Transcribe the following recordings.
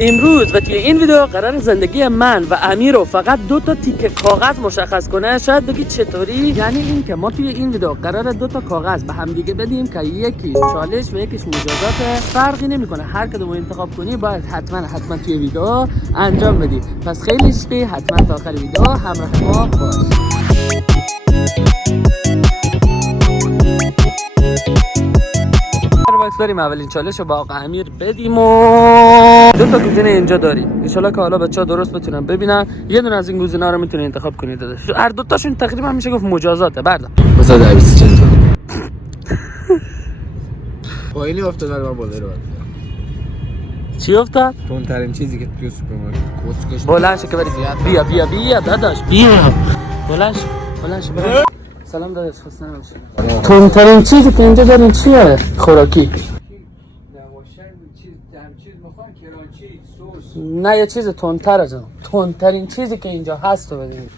امروز و توی این ویدیو قرار زندگی من و امیر رو فقط 2 تا تیکه کاغذ مشخص کنه. شاید بگی چطوری؟ یعنی این که ما توی این ویدیو قرار 2 تا کاغذ به هم دیگه بدیم که یکی چالش و یکیش مجازات. فرقی نمیکنه، هر کدوم رو انتخاب کنی باید حتما توی ویدیو انجام بدی. پس خیلی عشقی، حتما تا آخر ویدیو همراه ما باش. بریم اولین چالش رو با آقا امیر بدیم و 2 تا گزینه اینجا داریم. ان شاءالله که حالا بچه‌ها درست بتونن ببینن. یه دونه از این گزینه‌ها رو میتونید انتخاب کنید داداش. هر 2 تاشون تقریبا میشه گفت مجازاته. بردار مثلا در 20 چیز پایینی افتاد من بالا رو چی افتاد؟ تندترین چیزی که توی سوپرمارکت کسکش بلند شو که بری. بیا داداش بیا. بلند شو برو. سلام داداش، خسته نباشید. تندترین چیزی که اینجا دارین چیه؟ خوراکی. نه یه چیز تندتر از اون. تندترین چیزی که اینجا هست رو بدین.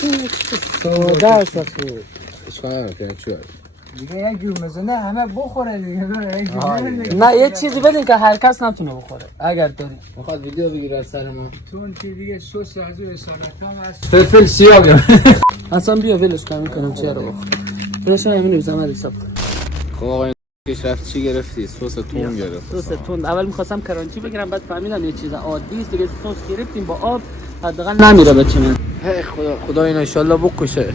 چی ساده است خوب. اشکال نداره. دیگه یک جور مثلا همه بخوره دیگه. نه یه چیزی بدین که هر کس نتونه بخوره اگر داری. میخواد ویدیو بگیره از سر ما. تو چی دیگه سس از اون سالتام هست. فلفل سیاه اصلا بیا ولش کنم چی رو بخور. بلش همین زمان حساب کن. خب آقا این پیش رفت چی گرفتی؟ سس تون گرفت. سس تون. اول می‌خواستم کرانچی بگیرم، بعد فهمیدم یه چیز عادی است دیگه. سس گرفتیم با آب حداقل نمیره بچه من. هی خدا اینو ان شاءالله بکشه.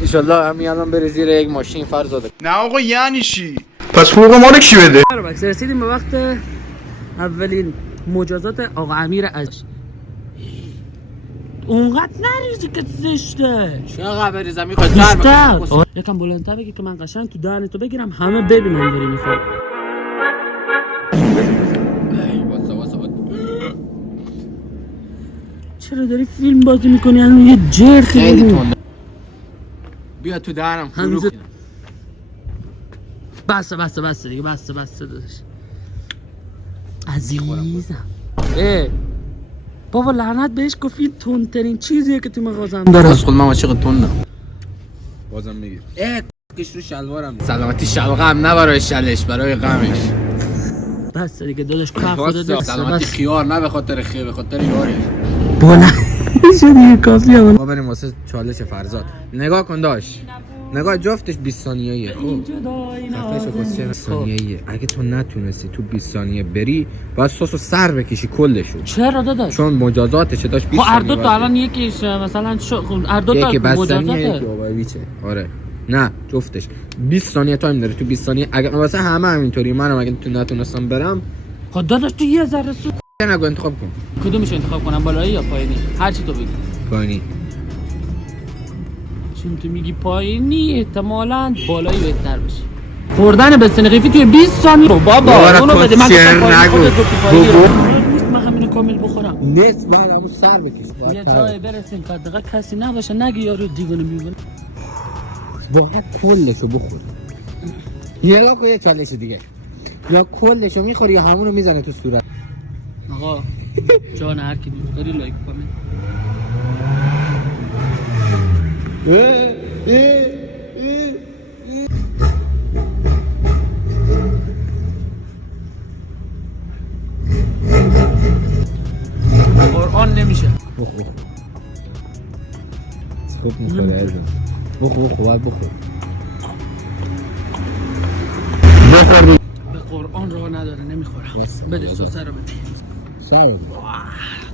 ان شاءالله همین الان بره زیر یک ماشین فرزاده. نه آقا یعنی چی؟ پس حقوق ما رو کی بده؟ رسیدیم به وقت اولین مجازات آقا امیر عزیز. اونقدر نریزی که زشته. چقدر بریزم میخواد سر یکم بلندتر بگی که من قشنگ تو دهن تو بگیرم همه ببینن داری میخوای. چرا داری فیلم بازی میکنی؟ الان یه جرخی خیلی تنده. بیا تو دهنم فروخ. بس دیگه بس داداش. عزیزم بابا لعنت بهش گفتی تندترین چیزیه که تو مغازم داره. از خود من چقدر تندم. بازم میگی کش رو شلوارم. سلامتی شلوغه هم نه برای شلش، برای غمش. بس دیگه داداش کار خودت. سلامتی خیار نه به خاطر خیار، به خاطر یارش. بولا شدی کافیه. ما بریم واسه چالش فرزاد. نگاه کن داش. نگاه جفتش 20 ثانیه‌ایه. خب صفحه‌شو واسه 20 ثانیه‌ایه. اگه تو نتونستی تو 20 ثانیه بری باید سسو سر بکشی کلشو. چرا داداش؟ چون مجازاتش داشت 20 ثانیه. خب هر دو تا الان یکیش مثلا هر دو تا مجازاته. آره نه جفتش 20 ثانیه تایم داره. تو 20 ثانیه اگه واسه همه همینطوری. منم اگه تو نتونستم برم خب داداش تو یه ذره سو نگو انتخاب کن. کدومش انتخاب کنم، بالایی یا پایینی؟ هر چی تو بگی. پایینی. چون تو میگی پایینی احتمالاً بالایی بهتر بشه. خوردن به سنقیفی توی 20 ثانیه. بابا اونو بده من من همینو کامل بخورم. نیست بعد همون سر بکش. یه جای برسیم حداقل کسی نباشه نگه یارو دیوونه میونه. باید کلشو بخوری. یه چالش دیگه. یا کلشو میخوری یا همونو میزنه تو صورت. آقا جان هر کی دوست داری لایک کامنت. قرآن نمیشه. خوب میخوری عزیزم. بخور باید بخور. به قرآن راه نداره نمیخورم. بده سوسه رو بده. سر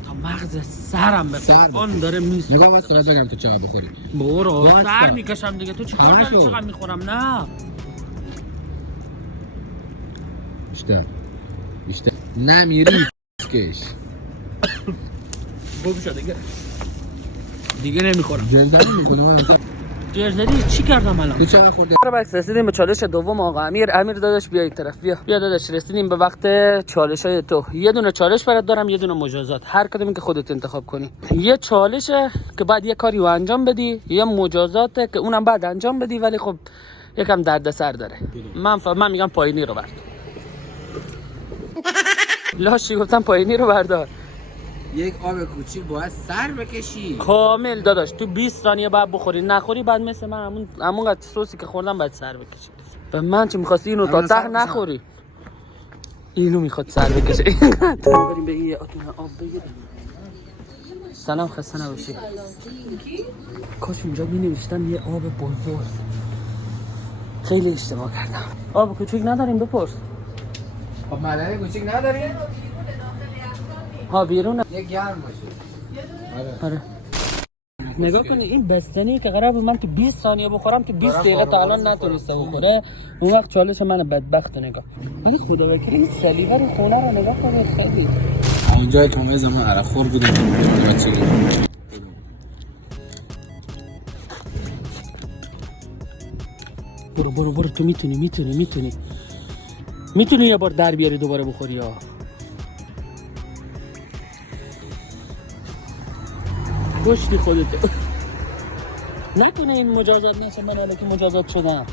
تا مغز سرم به قرآن داره میسه. نگاه واسه بگم تو چقدر بخوری. برو سر میکشم دیگه. تو چیکار داری چقدر میخورم؟ نه بیشتر نمیری کش. خوب شد دیگه نمیخورم. جلزنی میکنه. جرزدی چی کردم الان؟ تو چقدر خورده؟ رسیدیم به چالش دوم آقا امیر داداش بیا این طرف بیا داداش. رسیدیم به وقت چالشای تو. یه دونه چالش برات دارم، یه دونه مجازات. هر کدومی که خودت انتخاب کنی. یه چالشه که بعد یه کاری رو انجام بدی، یه مجازاته که اونم بعد انجام بدی ولی خب یکم دردسر داره. من میگم پایینی رو بردار. لاشی گفتم پایینی رو بردار. یک آب کوچیک باید سر بکشی کامل داداش. تو 20 ثانیه بعد بخوری. نخوری بعد مثل من همون قد سوسی که خوردم بعد سر بکشی. به من چی می‌خواستی اینو تا ته نخوری؟ اینو میخواد سر بکشه اینقدر. بریم به یه آتونه آب بگیریم. سلام، خسته نباشی. کاش اونجا می نوشتم یه آب بزرگ. خیلی اشتباه کردم. آب کوچیک نداریم؟ بپرس. خب معدنی کوچیک نداریم؟ ها بیرون. یه گرم باشه. آره. نگاه کنی این بستنی که قرار بود من تو 20 ثانیه بخورم تو 20 دقیقه تا الان نتونسته بخوره. اون وقت چالش من بدبخت نگاه. ولی خدا وکیل این سلیبر این خونه رو نگاه کنید خیلی. اونجا تومه زمان عرق خور بودم. برو تو میتونی یه بار در بیاری دوباره بخوری ها. کشتی خودت. نکنه این مجازات نشه من الان که مجازات شدم.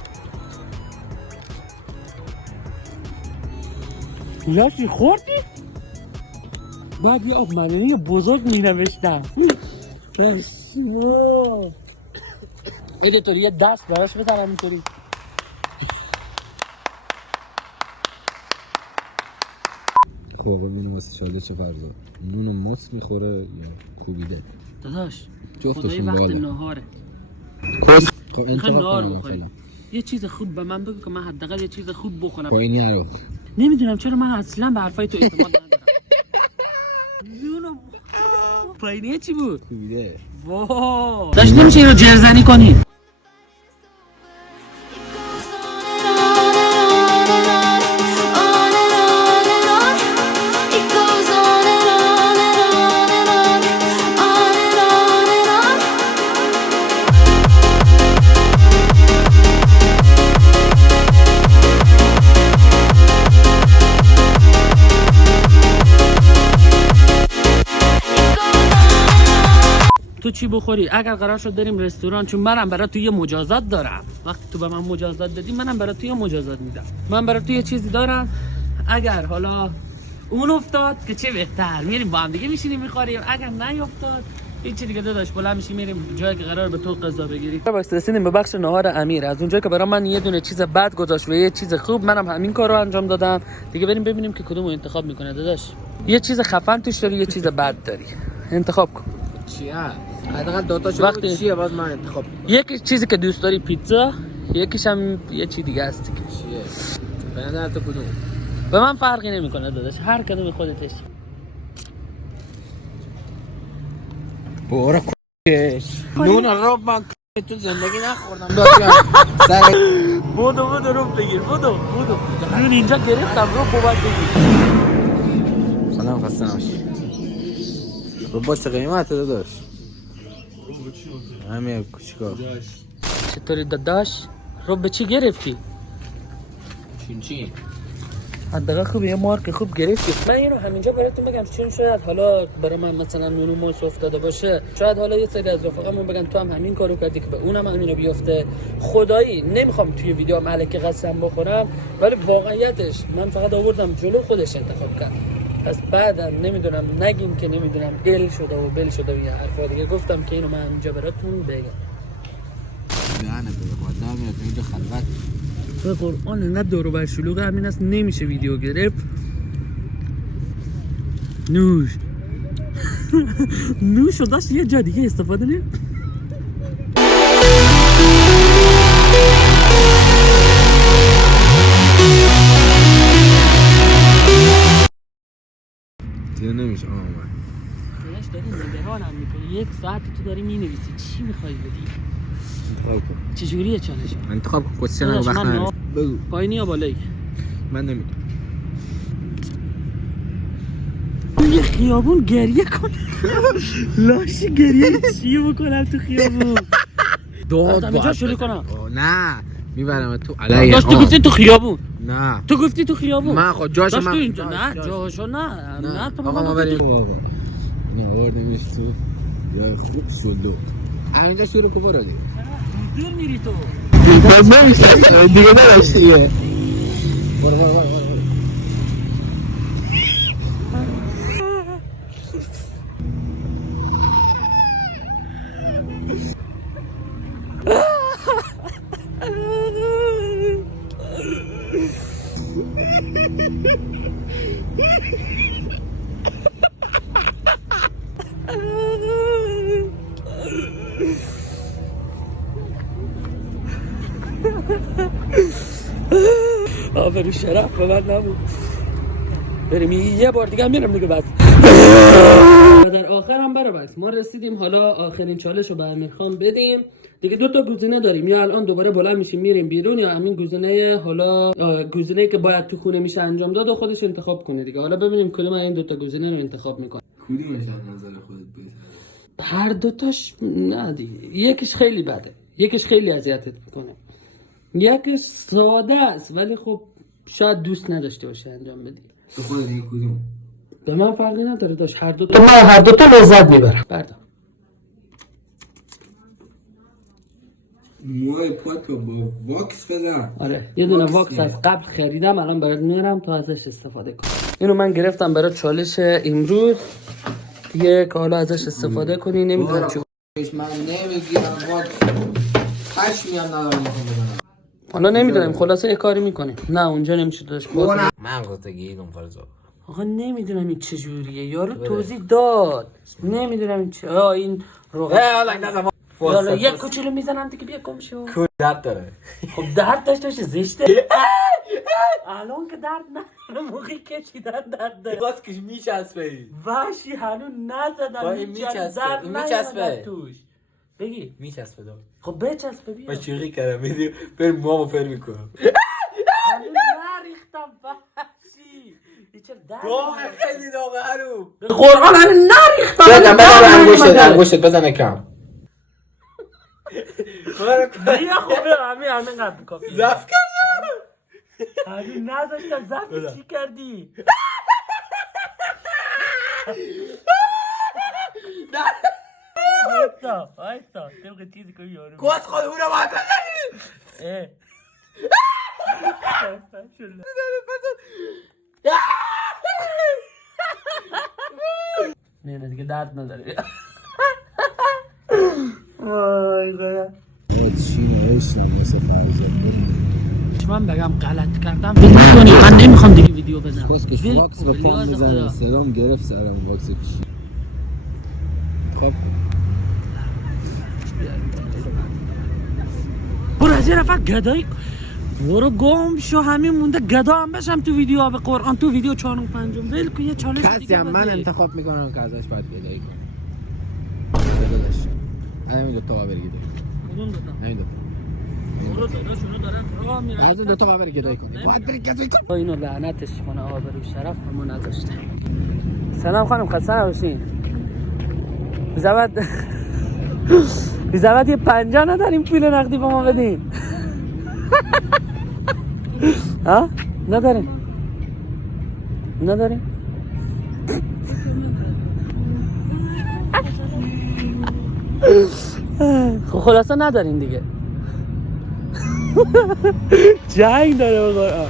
یاشی خوردی؟ بعد یه آب معدنی بزرگ می نوشتم. اینطوری یه دست براش بزنم اینطوری. خب ببینم واسه شاده چه فرضا. نون ماست میخوره یا کوبیده؟ داداش جفتشون خدای وقت باله. نهاره. خب انتخاب نهار کنم بخوریم. یه چیز خوب به من بگو که من حداقل یه چیز خوب بخورم. پایینی رو. نمیدونم چرا من اصلا به حرفای تو اعتماد ندارم. نونو پایینیه چی بود؟ کوبیده. واه داشت نمیشه اینو جرزنی کنی. تو چی بخوری؟ اگر قرار شد بریم رستوران، چون منم برای تو یه مجازات دارم. وقتی تو به من مجازات دادی منم برای تو یه مجازات میدم. من برای تو یه چیزی دارم. اگر حالا اون افتاد که چه بهتر، میریم با هم دیگه میشینیم میخوریم. اگر نیافتاد هیچ دیگه داداش بلند میشیم میریم جایی که قرار به تو غذا بگیری. باکس رسیدیم به بخش نهار امیر. از اونجایی که برای من یه دونه چیز بد گذاشت و یه چیز خوب، منم همین کارو انجام دادم. دیگه بریم ببینیم که کدومو انتخاب میکنه داداش. یه چیز خفن توش داری، یه چیز بد داری. انتخاب کن. چیه؟ حداقل دوتا شده وقتی چیه باز من انتخاب. یکی چیزی که دوست داری پیتزا، یکیش هم یه چی دیگه است دیگه. چیه؟ به نظر تو کدوم؟ به من فرقی نمیکنه داداش، هر کدوم خودتش. برو کش. نون رو من تو زندگی نخوردم. سر بودو رو بگیر. بودو نون اینجا گرفتم رو بابت بگیر. سلام خسته نباشی. رو باشه قیمت داداش. همین کوچیکا. چطوری داداش؟ رو به چی گرفتی؟ چین حداقل خوب یه مارک خوب گرفتی. من اینو همینجا براتون بگم چون شاید حالا برای من مثلا نونو موس افتاده باشه، شاید حالا یه سری از رفقامون بگن تو هم همین کارو کردی که به اونم همینو بیفته. خدایی نمیخوام توی ویدیو ملکه قسم بخورم، ولی واقعیتش من فقط آوردم جلو، خودش انتخاب کرد. پس بعدا نمیدونم نگیم که نمیدونم ال شده و بل شده و یه حرفا دیگه. گفتم که اینو من اینجا براتون بگم. نه خدا میاد اینجا خلوت. به قرآن انقدر دور و بر شلوغ همین است نمیشه ویدیو گرفت. نوش نوش و داشت یه جا دیگه استفاده نیم. دیگه نمیشه آمد. داداش داری نگرانم میکنی. 1 ساعت تو داری مینویسی چی میخوای بدی؟ انتخاب کن. چجوریه چالش؟ انتخاب کن کسی رو وقت نداری. بگو. پایینی یا بالایی؟ من نمیدونم. یه خیابون گریه کن. لاشی گریه چیه بکنم تو خیابون؟ داد اینجا شروع کنم. نه میبرم تو علیه. داشت تو گفتی تو خیابون. نه تو گفتی تو خیابون. من خود جاشو داشت من تو اینجا. نه جاشو نه تو آقا ما گفتی بریم. تو. نه آوردیمش تو. یا خوب شلو. اینجا شروع کن برو دیگه. دور میری تو. نمیشه دیگه نداشتیه. برو آبرو شرف به من نبود. بریم یه بار دیگه میرم دیگه بس. در آخر هم برابرس ما رسیدیم. حالا آخرین چالش رو به امیرخان بدیم دیگه. 2 تا گزینه داریم، یا الان دوباره بلند میشیم میریم بیرون، یا همین گزینه حالا گزینه‌ای که باید تو خونه میشه انجام داد و خودش انتخاب کنه دیگه. حالا ببینیم کدوم این 2 تا گزینه رو انتخاب میکنه. کدومش از نظر خودت بهتره؟ هر دوتاش نه دیگه. یکیش خیلی بده، یکیش خیلی اذیتت میکنه، یکیش ساده است ولی خب شاید دوست نداشته باشه انجام بدی. تو خودت دیگه کدوم؟ به من فرقی نداره داشت، هر دوتا لذت میبرم. بردار موهای پات رو با واکس بزن. آره یه دونه واکس از قبل خریدم، الان برات میارم تا ازش استفاده کنم. اینو من گرفتم برای چالش امروز دیگه که حالا ازش استفاده کنی. نمیدونم چی من نمیگیرم واکس، خشمی هم ندارم بزنم. حالا نمیدونم، خلاصه یه کاری میکنیم. نه اونجا نمیشه داشت. من گفته گیرم فرزاد. آقا نمیدونم این چجوریه، یارو توضیح داد. نمیدونم این چه این روغن. حالا این نظر یالا یک کوچولو میزنم دیگه بیا گم شو. کود درد داره. خب درد داشته باشه زشته. الان که درد نداره، موقعی کشیدن درد داره. باز کش میچسبه. وحشی هنو نزدم. این میچسبه توش. بگی میچسبه دار. خب بچسبه بیا. من چیغی کردم میدی بر موامو فر میکنم. هنو نریختم وحشی. چرا درد خیلی داغه هنو. قرآن هنو نریختم. بزن انگشتت بزن کم. بیا خوبه همین قد کافی. زفت کردم. هنو نذاشتم. زفت چی کردی؟ آیستا طبق چیزی که یارو گوز خود اونو باید بزنی. نه دیگه درد نداره. وای خدا. چی نوشتم مثل فرزاد من بگم غلط کردم من نمیخوام دیگه ویدیو بزنم. کسکش واکس به پام بزنی صدام گرفت سرم واکس کشی. خب برو از یه رفت گدایی برو گم شو. همین مونده گدا هم بشم تو ویدیو. به قرآن تو ویدیو 4 و 5 ول کن یه چالش دیگه. کسی هم من انتخاب میکنم که ازش باید گدایی کنم. داداش همین 2 تا بابر گدایی. کدوم 2 تا؟ همین 2 تا. برو داداش اونو دارن راه میرن. از 2 تا بابر گدایی کنی. باید بری گدایی کن. اینو لعنتش کنه آبرو شرف ما نذاشته. سلام خانم خسته نباشین. بی زحمت یه 50 نداریم پول نقدی به ما بدین. ها؟ نداریم. خب خلاصه نداریم دیگه. جنگ داره به قرآن.